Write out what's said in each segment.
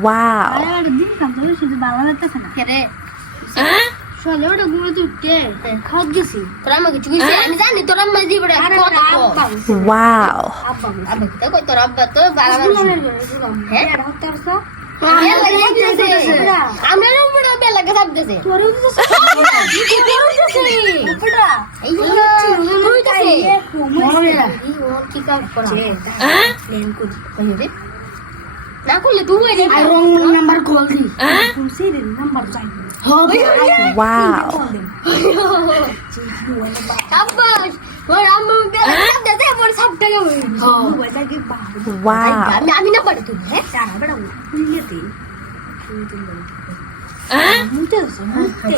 Wow. দিন কামতে শুধু ভালো লাগতেছে না রে চলে ওটা ঘুরে তুলতে খাওয়া গেছি তোরা আমাকে কিছু কইছিস আমি জানি তোরা আম্মা দিব রে কত Wow. আব্বা আব্বা তো কই তোর আব্বা তো বাবা হ্যাঁ হ্যাঁ আমরা বড় বেলা কে সব দেছে তোরে এই তুই কাছে কি কাজ করা প্ল্যান করি না করলে তুই এনে আর রং নাম্বার কল দি তুমি সিরিয়াল নাম্বার চাই হবে Wow. আব্বাস ওর আম্মা বেলা সব দেছে বড় সব টাকা হই ওইটা কি বা Wow. আমি না পড়ে তুই হ্যাঁ চারা বড় খুললে দিন মুতে আছে মুতে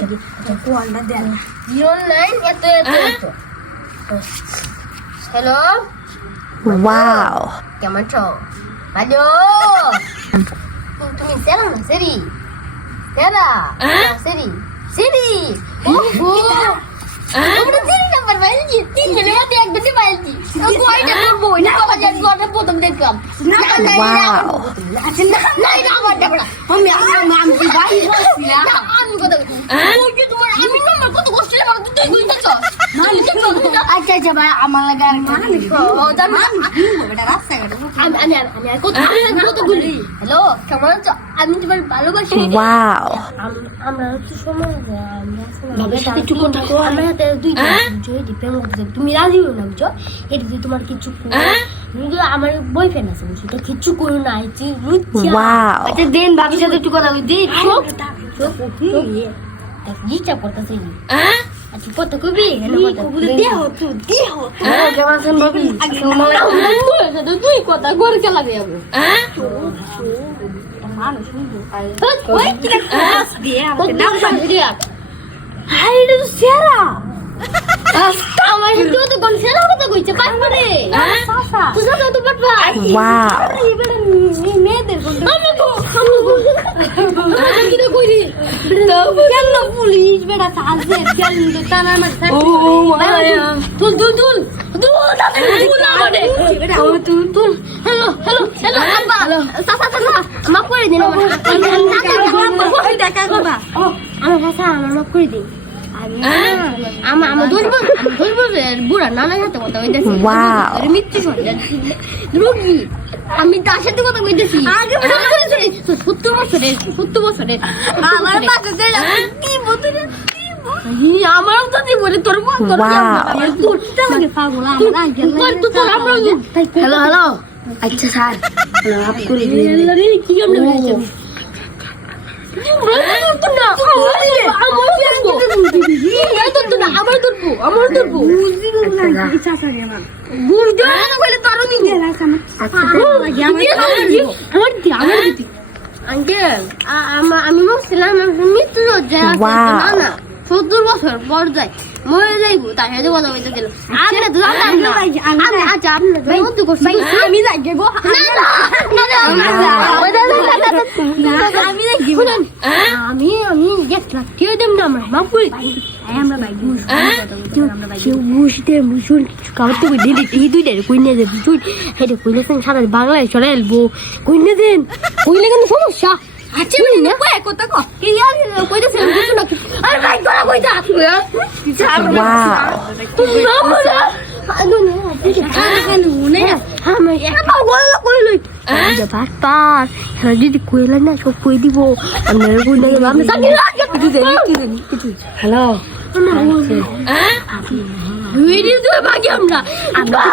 কোয়ালটা দেন 09 এত হ্যালো Wow. কেমন છો হ্যালো তুমি সেরা না সেরি সেরা সেরি সেরি ওহো আমরা তিন নাম্বার বাইলছি তিন জনের মধ্যে একজনই বাইলছি কয়টা করবো এটা বাবা জান বড় প্রথম দেখলাম Wow. আচ্ছা না না এটা আমার দেবড়া আমি কি ভাই না আমি কত বলছি তোমার আমি নাম্বার কত কষ্ট লাগে আমার তুই কইতেছ আচ্ছা আচ্ছা ভাই আমার লাগে আর মানে ও জানি বেটা রাস্তা গেল আমি কত বলি হ্যালো কেমন আছো আমি তোমার ভালোবাসি Wow. আমরা তো সময় বাবার সাথে কিছু কথা কো আমরা হাতে দুই জয় দিতে মধ্যে তুমি রাজি হও না বুঝছো এটা যে তোমার কিছু কিন্তু আমার বয়ফ্রেন্ড আছে বুঝছো তো কিছু করো না আইছি বুঝছো Wow. আচ্ছা দেন ভাবির সাথে একটু কথা কই দি চোখ ইচ্ছা করতেছে আচ্ছা কত কবি দেহ তো কেমন আছেন ভাবি তুই কথা ঘর খেলা যাবো মানুষ শুনবো ওই কি ক্লাস দিয়ে আমাকে নাম হাই এটা তো সেরা আমার তো তো কোন সেরা কথা কইছে পাট পারে সাসা তুই তো তো পাট পা Wow. এবারে মেয়েদের বন্ধু আমি কি কইরি কেন পুলিশ বেটা সাজে কেন টানা মার তুল আমারে তুল হ্যালো আব্বা সাসা মাফ করে দিন আমার টাকা কবা আমার ভাষা আমার মাফ করে দিন আমার ধরবো বুড়া নানা সাথে কথা কইতেছি Wow. মৃত্যু সন্ধান রোগী আমি তার সাথে কথা কইতেছি আগে 70 বছরের আমার পাশে গেল কি বতুরে আমারও তো জীবনে তোর Wow. তোরটা লাগে পাগল আমার আগে হ্যালো আচ্ছা স্যার মাফ করে কি আমরা আমার আমি বলছিলাম মৃত্যু না 70 বছর পর যায় মরে যাইবো তার সাথে কথা বলতে দিল আমি লাগে গো আমি গেছিলাম কেউ দেব না আমার মা পুরি আমরা ভাই বুঝতে বুঝুন কাউকে দিদি এই দুইটা কইনে দেব বুঝুন এটা কইলে সারা বাংলায় চলে এলবো কইনে দেন কইলে কিন্তু সমস্যা আচ্ছা না কথা কো কি আর কইতেছ কিছু না আরে ভাই তোরা কইতা Wow. যদি কইলা না সব কই দিব Hello. আমরা